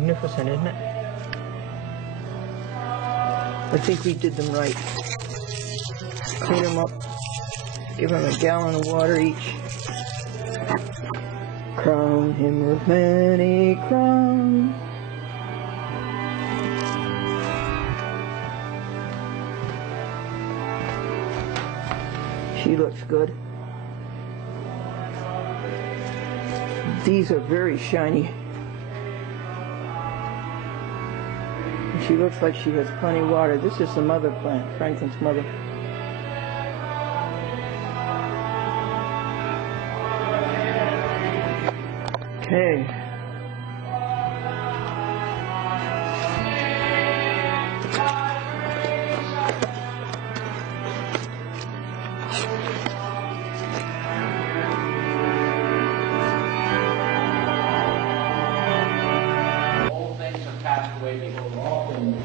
magnificent, isn't it? I think we did them right. Clean them up, give them a gallon of water each. Crown him with many crowns. She looks good. These are very shiny. She looks like she has plenty of water. This is the mother plant, Franklin's mother. Okay. All things have passed away before all things.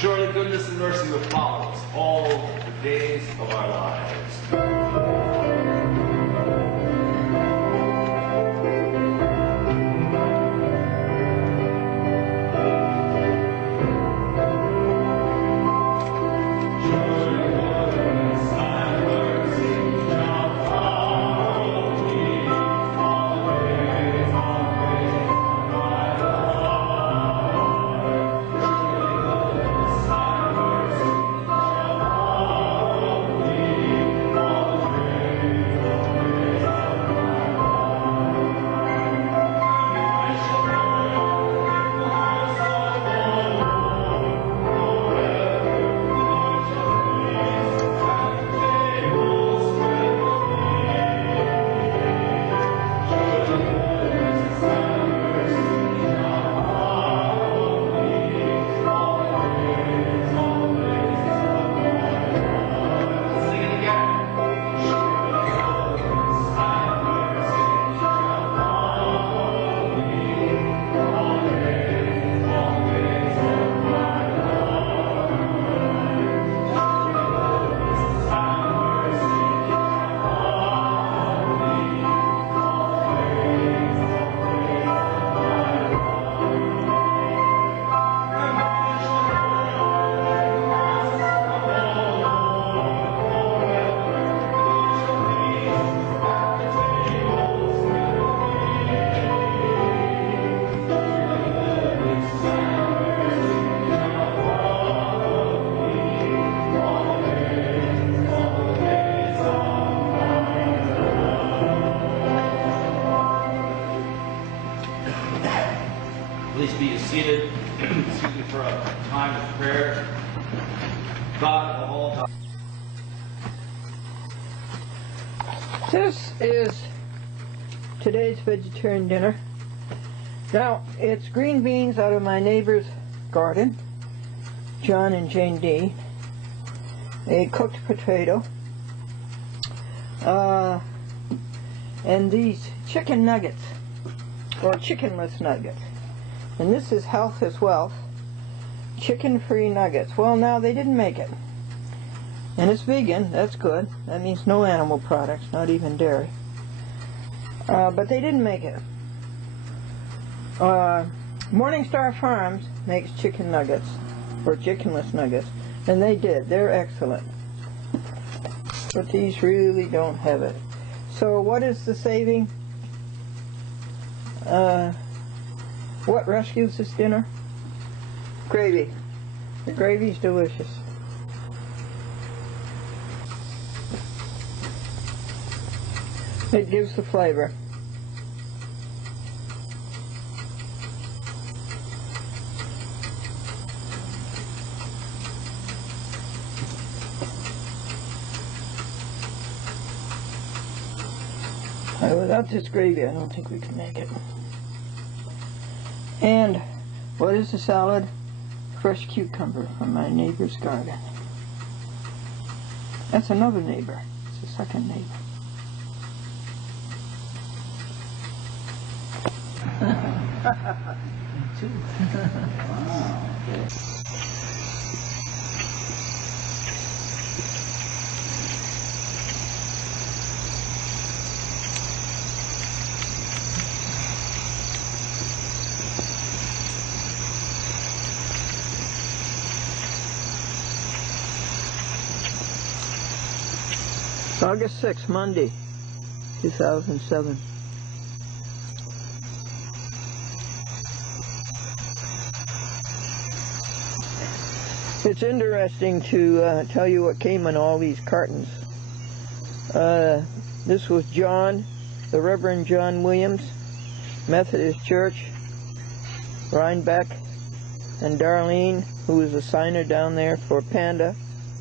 Surely goodness and mercy will follow us all the days of our lives. Please be seated. Excuse me, for a time of prayer. God of all God. This is today's vegetarian dinner. Now, it's green beans out of my neighbor's garden, John and Jane D. A cooked potato. And these chicken nuggets, or chickenless nuggets. And this is health is wealth. Chicken-free nuggets. Well, now they didn't make it. And it's vegan, that's good. That means no animal products, not even dairy. But they didn't make it. Morningstar Farms makes chicken nuggets, or chickenless nuggets, and they did. They're excellent. But these really don't have it. So what is the saving? What rescues this dinner? Gravy. The gravy's delicious. It gives the flavor. Without this gravy, I don't think we can make it. And what is the salad? Fresh cucumber from my neighbor's garden. That's another neighbor. It's the second neighbor. Wow. Okay. August 6th, Monday, 2007. It's interesting to tell you what came in all these cartons. This was John, the Reverend John Williams, Methodist Church, Rhinebeck, and Darlene, who was a signer down there for Panda,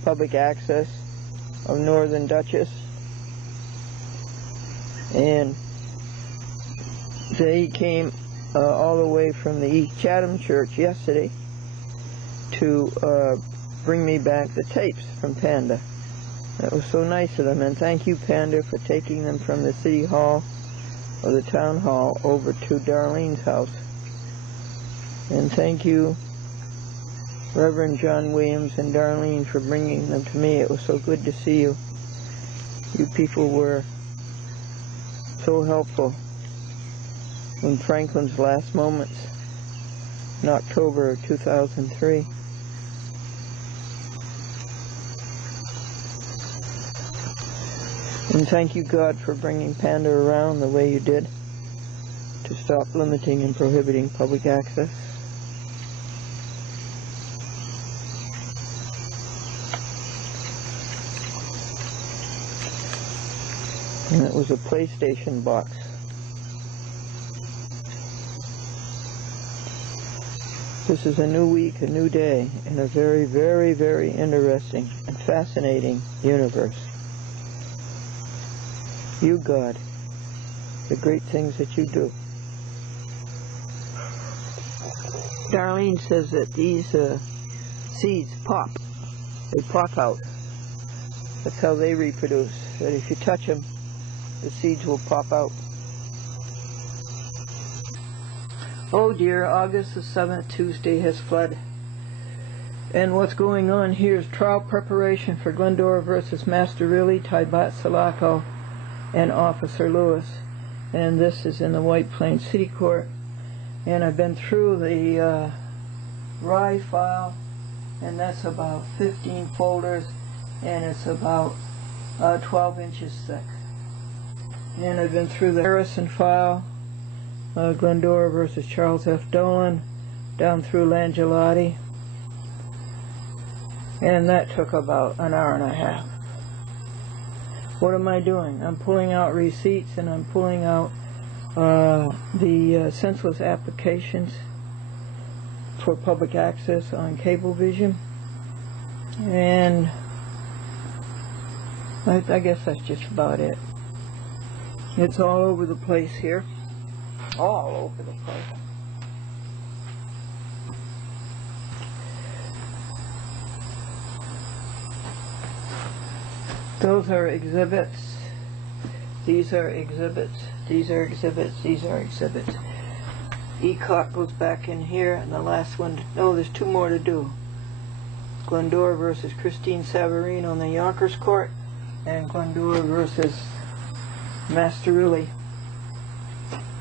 Public Access of Northern Dutchess. And they came all the way from the East Chatham Church yesterday to bring me back the tapes from Panda. That was so nice of them, and thank you, Panda, for taking them from the City Hall or the Town Hall over to Darlene's house. And thank you, Reverend John Williams and Darlene, for bringing them to me. It was so good to see you. You people were so helpful in Franklin's last moments in October of 2003. And thank you, God, for bringing Panda around the way you did to stop limiting and prohibiting public access. And it was a PlayStation box. This is a new week, a new day, in a very, very, very interesting and fascinating universe. You, God, the great things that you do. Darlene says that these seeds pop. They pop out. That's how they reproduce. That if you touch them, the seeds will pop out. Oh dear, August the 7th, Tuesday, has fled. And what's going on here is trial preparation for Glendora versus Master Riley, Taibat Salako, and Officer Lewis. And this is in the White Plains City Court. And I've been through the RAI file, and that's about 15 folders, and it's about 12 inches thick. And I've been through the Harrison file, Glendora versus Charles F. Dolan, down through Langelotti, and that took about an hour and a half. What am I doing? I'm pulling out receipts, and I'm pulling out the senseless applications for public access on Cablevision, and I guess that's just about it. It's all over the place here. All over the place. Those are exhibits. These are exhibits. These are exhibits. These are exhibits. Ecock goes back in here, and the last one, no, there's two more to do. Glendora versus Christine Savarino on the Yonkers Court, and Glendora versus Masterilli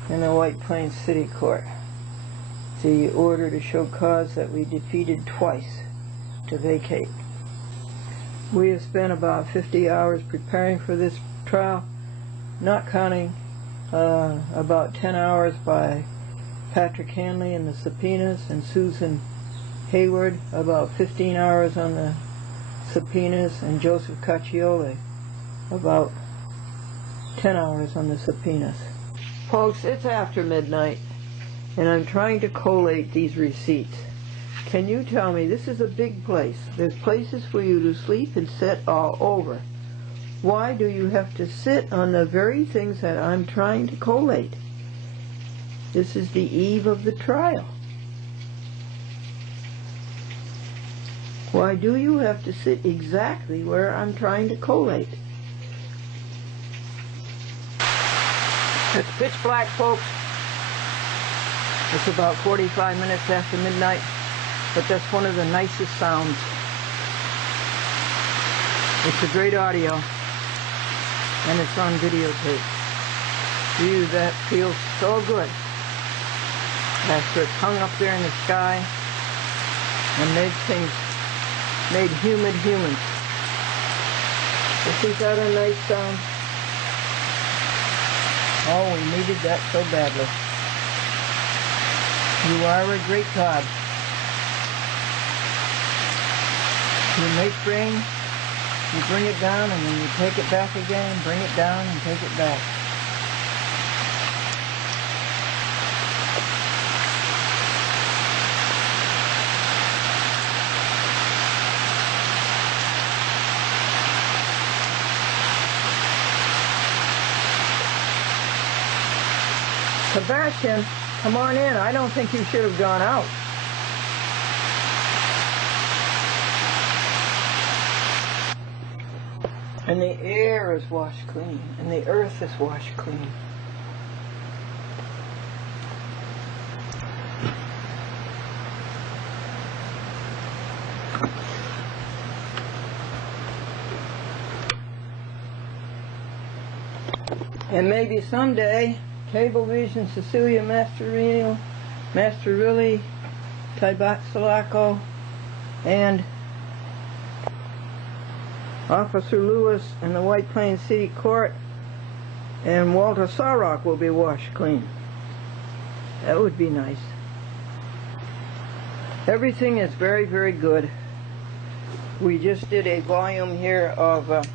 in the White Plains City Court. The order to show cause that we defeated twice to vacate. We have spent about 50 hours preparing for this trial, not counting about 10 hours by Patrick Hanley and the subpoenas, and Susan Hayward, about 15 hours on the subpoenas, and Joseph Caccioli, about 10 hours on the subpoenas. Folks, it's after midnight, and I'm trying to collate these receipts. Can you tell me, this is a big place. There's places for you to sleep and sit all over. Why do you have to sit on the very things that I'm trying to collate? This is the eve of the trial. Why do you have to sit exactly where I'm trying to collate? It's pitch black, folks. It's about 45 minutes after midnight, but that's one of the nicest sounds. It's a great audio, and it's on videotape. Gee, that feels so good. After it's hung up there in the sky and made humid humans. Isn't that a nice sound? Oh, we needed that so badly. You are a great God. You make rain, you bring it down, and then you take it back again, and bring it down, and take it back. Sebastian, come on in. I don't think you should have gone out. And the air is washed clean, and the earth is washed clean. And maybe someday, Cablevision, Cecilia Masterilli, Tybaxalaco, and Officer Lewis in the White Plains City Court, and Walter Sarrock will be washed clean. That would be nice. Everything is very, very good. We just did a volume here of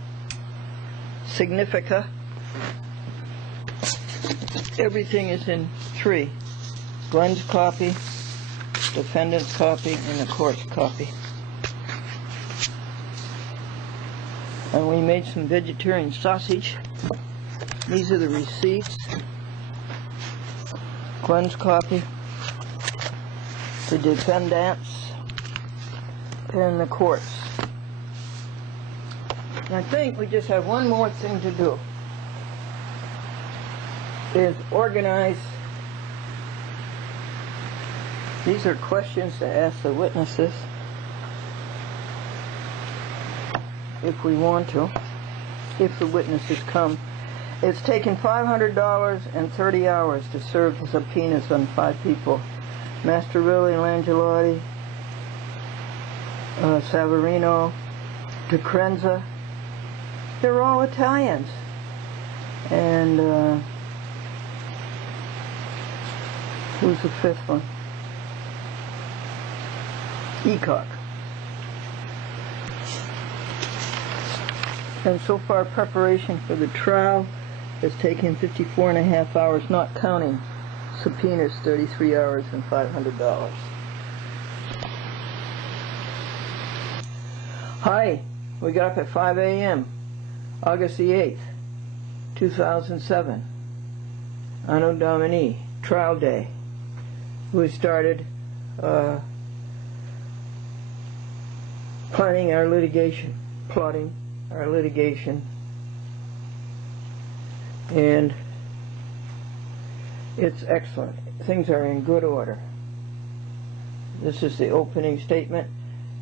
Significa. Everything is in 3. Glenn's copy, defendant's copy, and the court's copy. And we made some vegetarian sausage. These are the receipts. Glenn's copy, the defendants, and the courts. And I think we just have one more thing to do. Is organize. These are questions to ask the witnesses if we want to, if the witnesses come. It's taken $500 and 30 hours to serve the subpoenas on 5 people. Masterilli, Langelotti, Savarino, DeCrenza. They're all Italians. And who's the 5th one? Ecock. And so far, preparation for the trial has taken 54.5 hours, not counting subpoenas, 33 hours and $500. Hi, we got up at 5 a.m., August the 8th, 2007. Anno Domini, trial day. We started planning our litigation, plotting our litigation, and it's excellent. Things are in good order. This is the opening statement,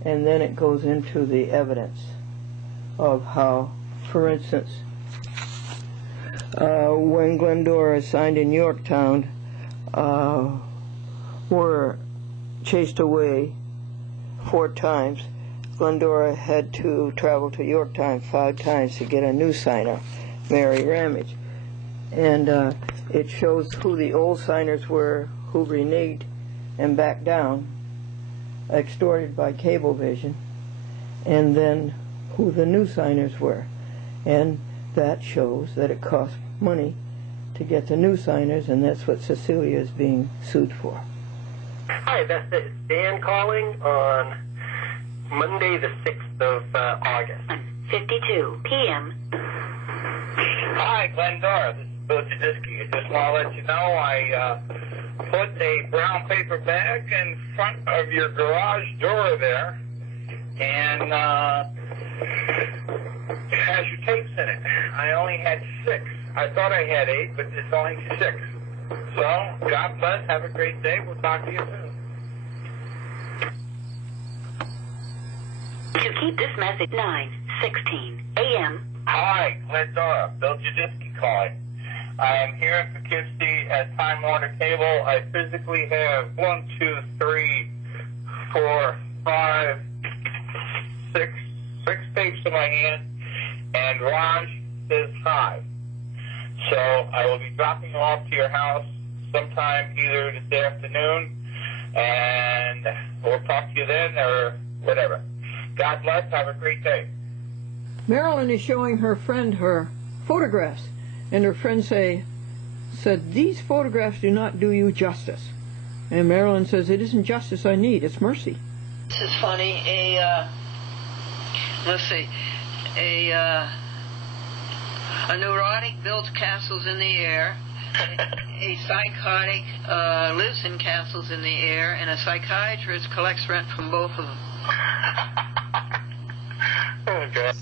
and then it goes into the evidence of how, for instance, when Glendora signed in Yorktown, were chased away 4 times. Glendora had to travel to Yorktown 5 times to get a new signer, Mary Ramage. And it shows who the old signers were, who reneged and backed down, extorted by Cablevision, and then who the new signers were. And that shows that it costs money to get the new signers, and that's what Cecilia is being sued for. Hi, it's Dan calling on Monday the 6th of August. 52 p.m. Hi, Glendora. This is Bill Jadisky. I just want to let you know I put a brown paper bag in front of your garage door there, and it has your tapes in it. I only had 6. I thought I had 8, but it's only 6. So, God bless. Have a great day. We'll talk to you soon. To keep this message, 9:16 a.m. Hi, Glendora. Bill Jadisky calling. I am here in Poughkeepsie at Time Warner Cable. I physically have 1, 2, 3, 4, 5, 6 tapes in my hand, and Raj says hi. So I will be dropping them off to your house sometime either this afternoon, and we'll talk to you then or whatever. God bless. Have a great day. Marilyn is showing her friend her photographs, and her friend said, these photographs do not do you justice. And Marilyn says, it isn't justice I need, it's mercy. This is funny. A neurotic builds castles in the air. A psychotic lives in castles in the air, and a psychiatrist collects rent from both of them. Oh, God.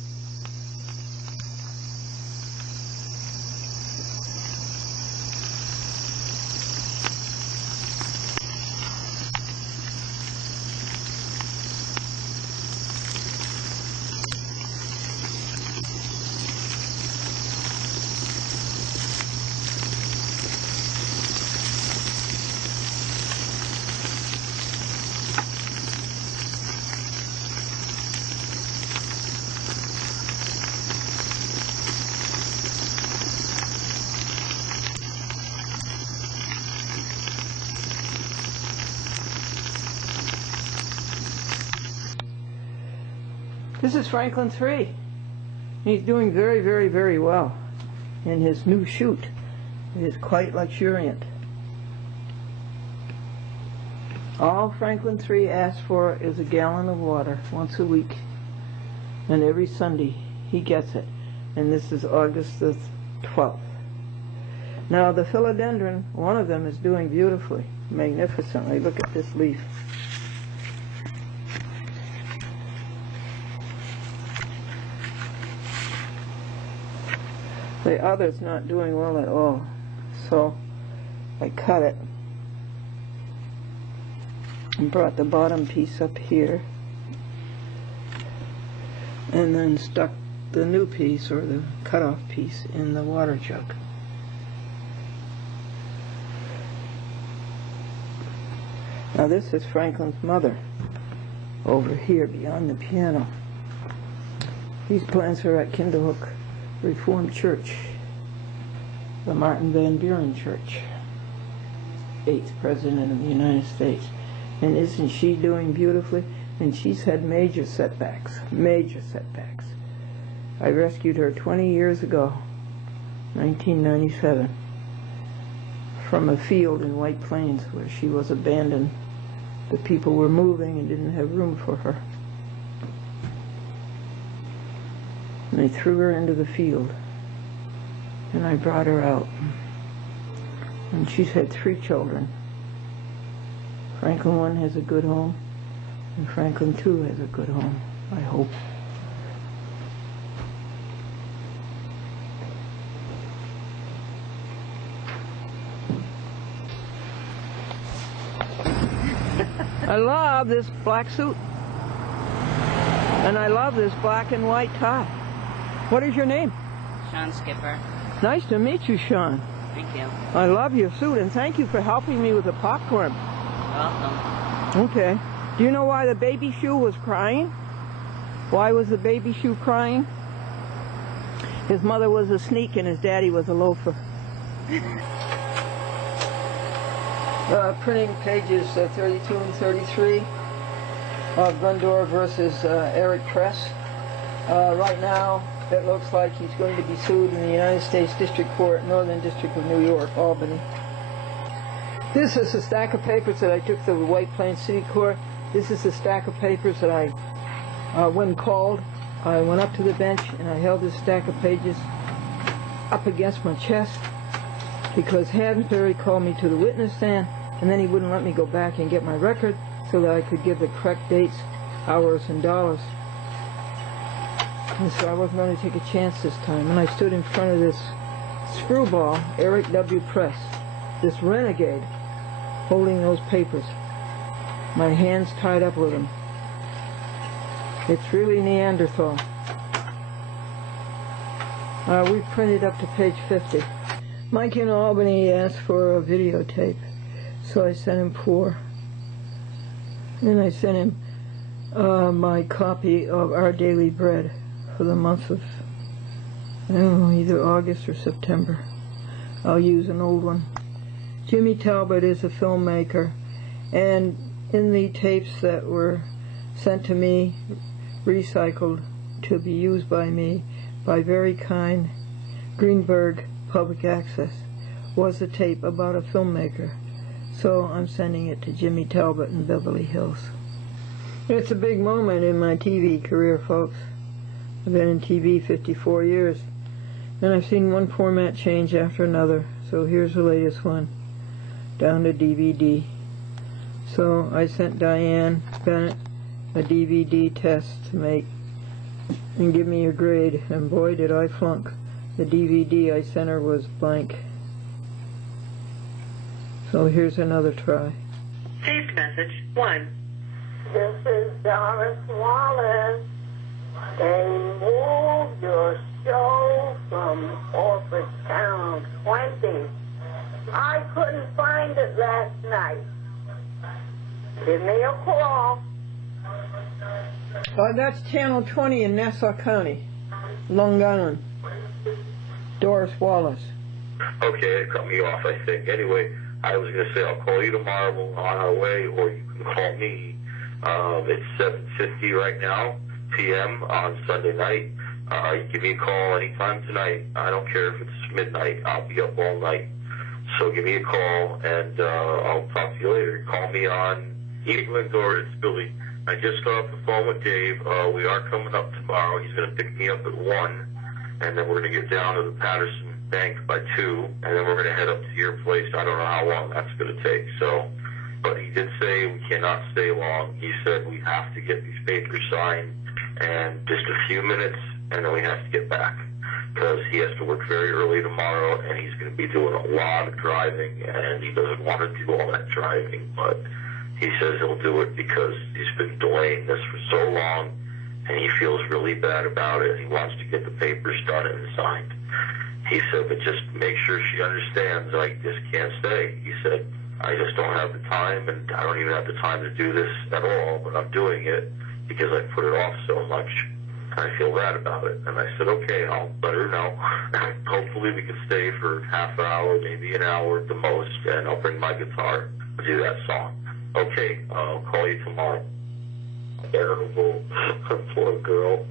This is Franklin 3. He's doing very, very, very well in his new shoot. It is quite luxuriant. All Franklin 3 asks for is a gallon of water once a week, and every Sunday he gets it. And this is August the 12th. Now the philodendron, one of them is doing beautifully, magnificently. Look at this leaf. The other's not doing well at all, so I cut it and brought the bottom piece up here and then stuck the new piece, or the cut-off piece, in the water jug. Now this is Franklin's mother over here beyond the piano. These plants are at Kinderhook Reformed Church, the Martin Van Buren Church, 8th President of the United States. And isn't she doing beautifully? And she's had major setbacks, major setbacks. I rescued her 20 years ago, 1997, from a field in White Plains where she was abandoned. The people were moving and didn't have room for her. And they threw her into the field, and I brought her out. And she's had 3 children. Franklin 1 has a good home, and Franklin 2 has a good home, I hope. I love this black suit. And I love this black and white tie. What is your name? Sean Skipper. Nice to meet you, Sean. Thank you. I love your suit, and thank you for helping me with the popcorn. Welcome. Okay. Do you know why the baby shoe was crying? Why was the baby shoe crying? His mother was a sneak and his daddy was a loafer. Printing pages 32 and 33 of Glendora versus Eric Press. Right now, it looks like he's going to be sued in the United States District Court, Northern District of New York, Albany. This is a stack of papers that I took to the White Plains City Court. This is a stack of papers that I, when called, I went up to the bench and I held this stack of pages up against my chest because Hansberry called me to the witness stand and then he wouldn't let me go back and get my record so that I could give the correct dates, hours, and dollars. And so I wasn't going to take a chance this time. And I stood in front of this screwball, Eric W. Press, this renegade, holding those papers. My hands tied up with them. It's really Neanderthal. We printed up to page 50. Mike in Albany asked for a videotape, so I sent him 4. And I sent him my copy of Our Daily Bread for the month of, I don't know, either August or September. I'll use an old one. Jimmy Talbot is a filmmaker, and in the tapes that were sent to me, recycled to be used by me by very kind Greenberg Public Access, was a tape about a filmmaker. So I'm sending it to Jimmy Talbot in Beverly Hills. It's a big moment in my TV career, folks. I've been in TV 54 years, and I've seen one format change after another, so here's the latest one, down to DVD. So I sent Diane Bennett a DVD test to make and give me a grade, and boy did I flunk. The DVD I sent her was blank. So here's another try. Saved message 1. This is Doris Wallace. They moved your show from Orford Channel 20. I couldn't find it last night. Give me a call. That's Channel 20 in Nassau County, Long Island. Doris Wallace. Okay, it cut me off, I think. Anyway, I was going to say I'll call you tomorrow when we're on our way, or you can call me. It's 7:50 right now, p.m. on Sunday night. You can give me a call anytime tonight. I don't care if it's midnight. I'll be up all night. So give me a call, and I'll talk to you later. Call me on Glendora. It's Billy. I just got off the phone with Dave. We are coming up tomorrow. He's going to pick me up at 1, and then we're going to get down to the Patterson Bank by 2, and then we're going to head up to your place. I don't know how long that's going to take. So, but he did say we cannot stay long. He said we have to get these papers signed, and just a few minutes, and then we have to get back because he has to work very early tomorrow, and he's going to be doing a lot of driving, and he doesn't want to do all that driving, but he says he'll do it because he's been delaying this for so long, and he feels really bad about it. He wants to get the papers done and signed. He said, but just make sure she understands I just can't stay. He said, I just don't have the time, and I don't even have the time to do this at all, but I'm doing it because I put it off so much. I feel bad about it. And I said, okay, I'll let her know. Hopefully we can stay for half an hour, maybe an hour at the most, and I'll bring my guitar and do that song. Okay, I'll call you tomorrow. Terrible. Poor girl.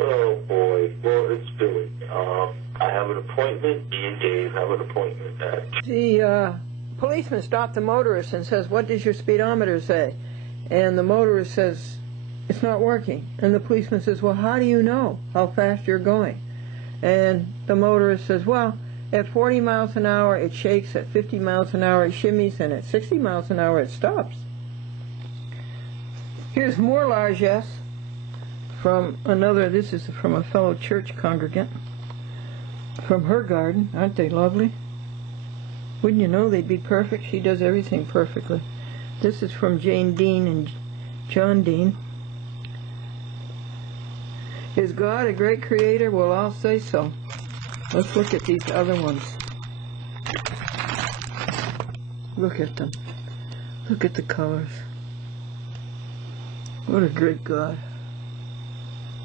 Oh, boy. Well, it's Billy. I have an appointment. Me and Dave have an appointment at... The policeman stopped the motorist and says, what does your speedometer say? And the motorist says, it's not working. And the policeman says, well, how do you know how fast you're going? And the motorist says, well, at 40 miles an hour it shakes, at 50 miles an hour it shimmies, and at 60 miles an hour it stops. Here's more largesse from another, this is from a fellow church congregant, from her garden. Aren't they lovely? Wouldn't you know they'd be perfect? She does everything perfectly. This is from Jane Dean and John Dean. Is God a great creator? Well, I'll say so. Let's look at these other ones. Look at them. Look at the colors. What a great God.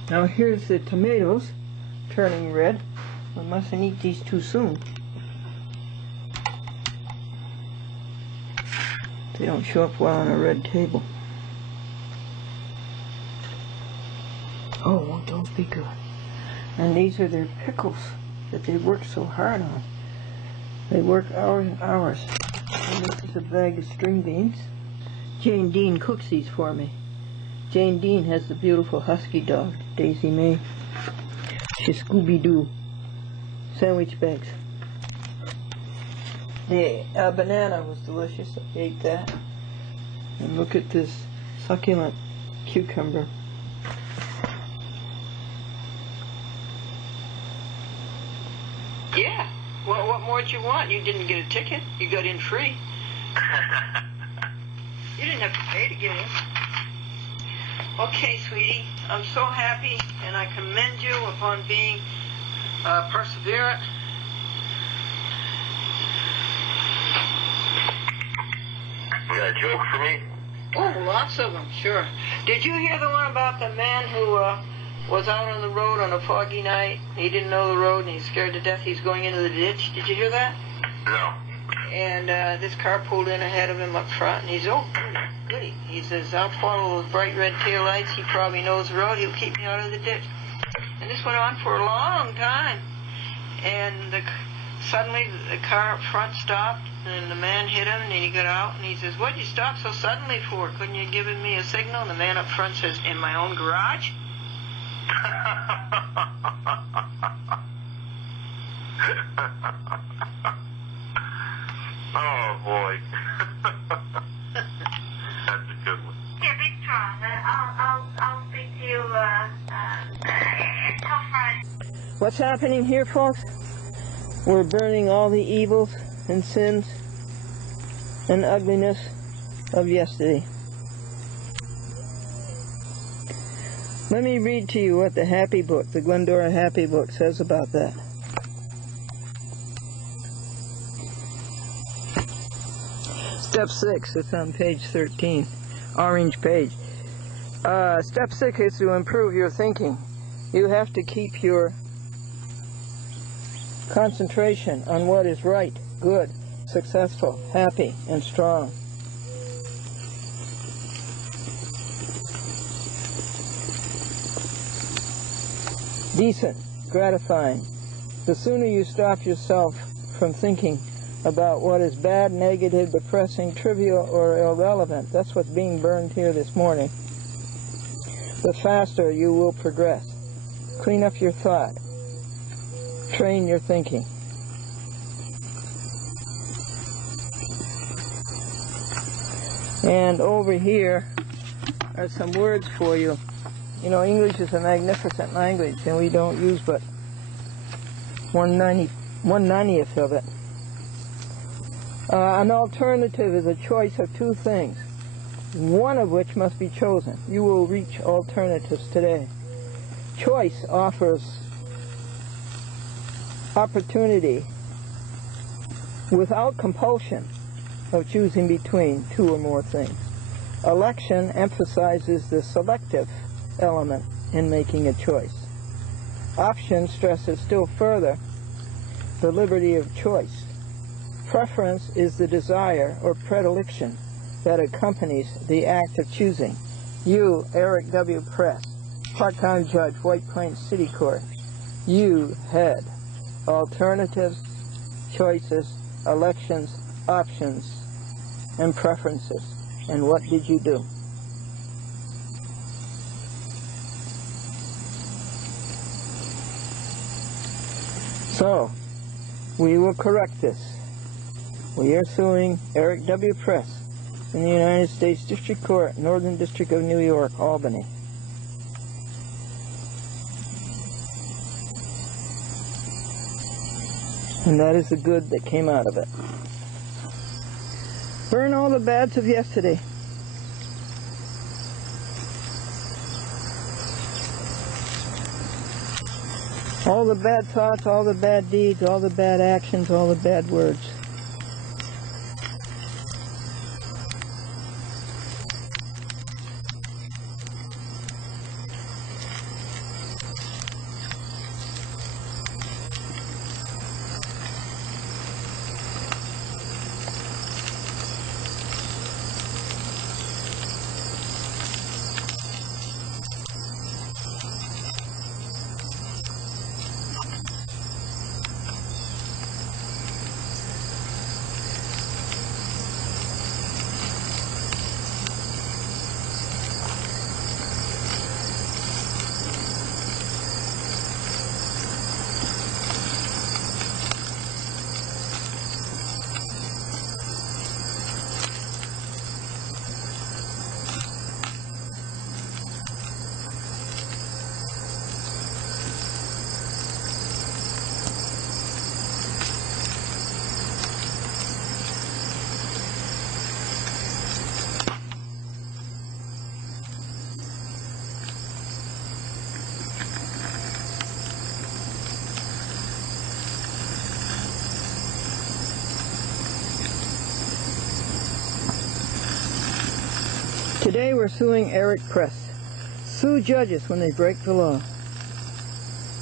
Now here's the tomatoes turning red. We mustn't eat these too soon. They don't show up well on a red table. Oh, won't those be good? And these are their pickles that they work so hard on. They work hours and hours. And this is a bag of string beans. Jane Dean cooks these for me. Jane Dean has the beautiful husky dog, Daisy Mae. She's Scooby-Doo. Sandwich bags. The banana was delicious. I ate that. And look at this succulent cucumber. Yeah. Well, what more did you want? You didn't get a ticket. You got in free. You didn't have to pay to get in. Okay, sweetie. I'm so happy, and I commend you upon being perseverant. You got a joke for me? Oh, lots of them, sure. Did you hear the one about the man who was out on the road on a foggy night? He didn't know the road, and he's scared to death. He's going into the ditch. Did you hear that? No. And this car pulled in ahead of him up front, and he's, oh, goody. He says, I'll follow those bright red taillights. He probably knows the road. He'll keep me out of the ditch. And this went on for a long time. And suddenly the car up front stopped, and the man hit him, and he got out, and he says, what'd you stop so suddenly for? Couldn't you have given me a signal? And the man up front says, in my own garage? Oh, boy. That's a good one. Yeah, Victor, I'll speak to you, till Friday. What's happening here, folks? We're burning all the evils and sins and ugliness of yesterday. Let me read to you what the Happy Book, the Glendora Happy Book, says about that. Step 6, it's on page 13, orange page. Step 6 is to improve your thinking. You have to keep your concentration on what is right, good, successful, happy, and strong. Decent, gratifying. The sooner you stop yourself from thinking about what is bad, negative, depressing, trivial, or irrelevant, that's what's being burned here this morning, the faster you will progress. Clean up your thought. Train your thinking. And over here are some words for you. You know, English is a magnificent language, and we don't use but 1/90th of it. An alternative is a choice of two things, one of which must be chosen. You will reach alternatives today. Choice offers opportunity without compulsion of choosing between two or more things. Election emphasizes the selective element in making a choice. Option stresses still further the liberty of choice. Preference is the desire or predilection that accompanies the act of choosing. You, Eric W. Press, part-time judge, White Plains City Court. You had alternatives, choices, elections, options, and preferences. And what did you do? So, we will correct this. We are suing Eric W. Press in the United States District Court, Northern District of New York, Albany. And that is the good that came out of it. Burn all the bads of yesterday. All the bad thoughts, all the bad deeds, all the bad actions, all the bad words. Today we're suing Eric Press. Sue judges when they break the law.